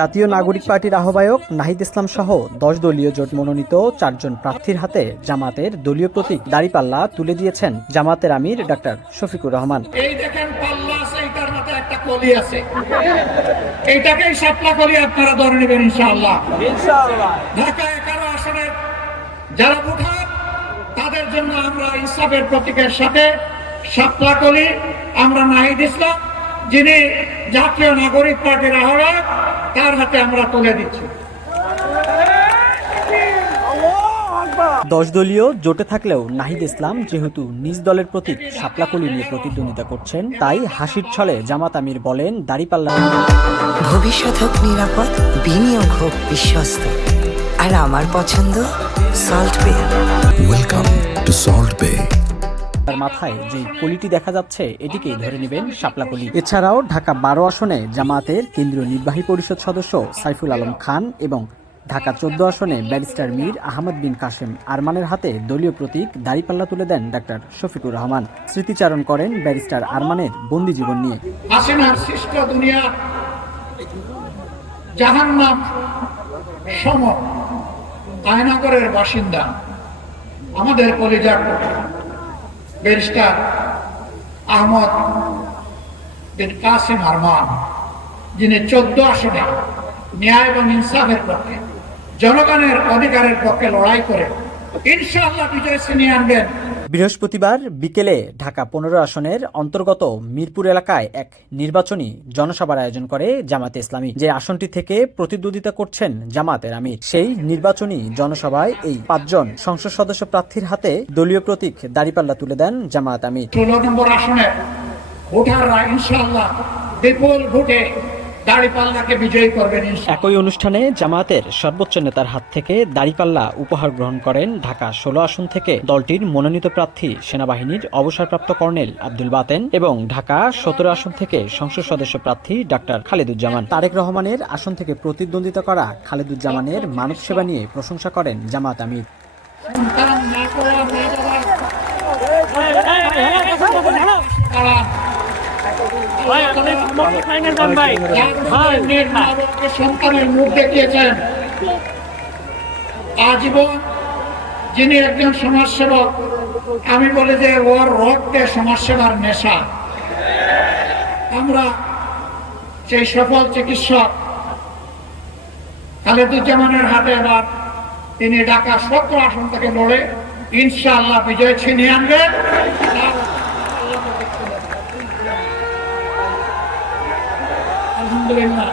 জাতীয় নাগরিক পার্টির আহ্বায়ক নাহিদ ইসলাম সহ 10 দলীয় জোট মনোনীত 4 জন প্রার্থীর হাতে জামাতের দলীয় প্রতীক দাড়িপাল্লা তুলে দিয়েছেন জামাতের আমির ডাক্তার শফিকুর রহমান। এই দেখেন পাল্লা আছে, এটার মধ্যে একটা কলি আছে, এইটাকেই শাপলা কলি আপনারা ধরে নেবেন ইনশাআল্লাহ। ঢাকা 11 আসনের যারা ভোটার তাদের জন্য আমরা ইনসাফের প্রতীকের সাথে শাপলা কলি আমরা নাহিদ ইসলাম যিনি জাতীয় নাগরিক পার্টির আহ্বায়ক তার হাতে আমরা তুলে দিচ্ছি। 10 দলীয় জোটে থাকলেও নাহিদ ইসলাম যেহেতু নিজ দলের প্রতীক শাপলাকলি নিয়ে প্রতিদ্বন্দ্বিতা করছেন, তাই হাসির ছলে জামাত আমির বলেন দাড়িপাল্লা ভবিষ্যৎ হোক নিরাপদ, বিনিয়োগ হোক বিশ্বস্ত, আর আমার পছন্দ সল্ট বে। ওয়েলকাম টু সল্ট বে। তার মাথায় যে কলিটি দেখা যাচ্ছে এটিকেই ধরে নেবেন শাপলাকলি। এছাড়াও ঢাকা 12 আসনে জামাতের কেন্দ্রীয় নির্বাহী পরিষদ সদস্য সাইফুল আলম খান এবং ঢাকা 14 আসনে ব্যারিস্টার মীর আহমদ বিন কাশেম আরমানের হাতে দলীয় প্রতীক দাড়িপাল্লা তুলে দেন ডাক্তার শফিকুর রহমান। স্মৃতিচারণ করেন ব্যারিস্টার আরমানের বন্দি জীবন নিয়ে। হাসিনার সৃষ্ট দুনিয়া জাহান্নাম সম আয়নাগরের বাসিন্দা আমাদের কলিজার ব্যারিস্টার আহমদ বিন কাসেম আরমান, যিনি 14 আসনে ন্যায় এবং ইনসাফের পক্ষে জনগণের অধিকারের পক্ষে লড়াই করে ইনশাআল্লাহ বিজয় ছিনিয়ে আনবেন। বৃহস্পতিবার বিকেলে ঢাকা 15 আসনের অন্তর্গত মিরপুর এলাকায় এক নির্বাচনী জনসভার আয়োজন করে জামাতে ইসলামী। যে আসনটি থেকে প্রতিদ্বন্দ্বিতা করছেন জামাতের আমির, সেই নির্বাচনী জনসভায় এই 5 জন সংসদ সদস্য প্রার্থীর হাতে দলীয় প্রতীক দাড়িপাল্লা তুলে দেন জামাত আমির। 16 নম্বর আসনে ভোটাররা ইনশাআল্লাহ বিপুল ভোটে দাড়িপাল্লাকে বিজয়ী করবেন। একই অনুষ্ঠানে জামাতের সর্বোচ্চ নেতার হাত থেকে দাড়িপাল্লা উপহার গ্রহণ করেন ঢাকা 16 আসন থেকে দলটির মনোনীত প্রার্থী সেনাবাহিনীর অবসরপ্রাপ্ত কর্নেল আব্দুল বাতেন এবং ঢাকা 17 আসন থেকে সংসদ সদস্য প্রার্থী ডাক্তার খালেদুজ্জামান। তারেক রহমানের আসন থেকে প্রতিদ্বন্দ্বিতা করা খালেদুজ্জামানের মানব সেবা নিয়ে প্রশংসা করেন জামাত আমির। সন্তানের মুখ দেখিয়েছেন আজীবন, যিনি একজন সমাজসেবক। আমি বলি যে ওর রক্তে সমাজসেবার নেশা। আমরা সেই সফল চিকিৎসক খালেদুজ্জামানের হাতে এবার তিনি ঢাকা 17 আসন থেকে লড়ে ইনশাআল্লাহ বিজয় ছিনিয়ে আনবেন। আলহামদুলিল্লাহ।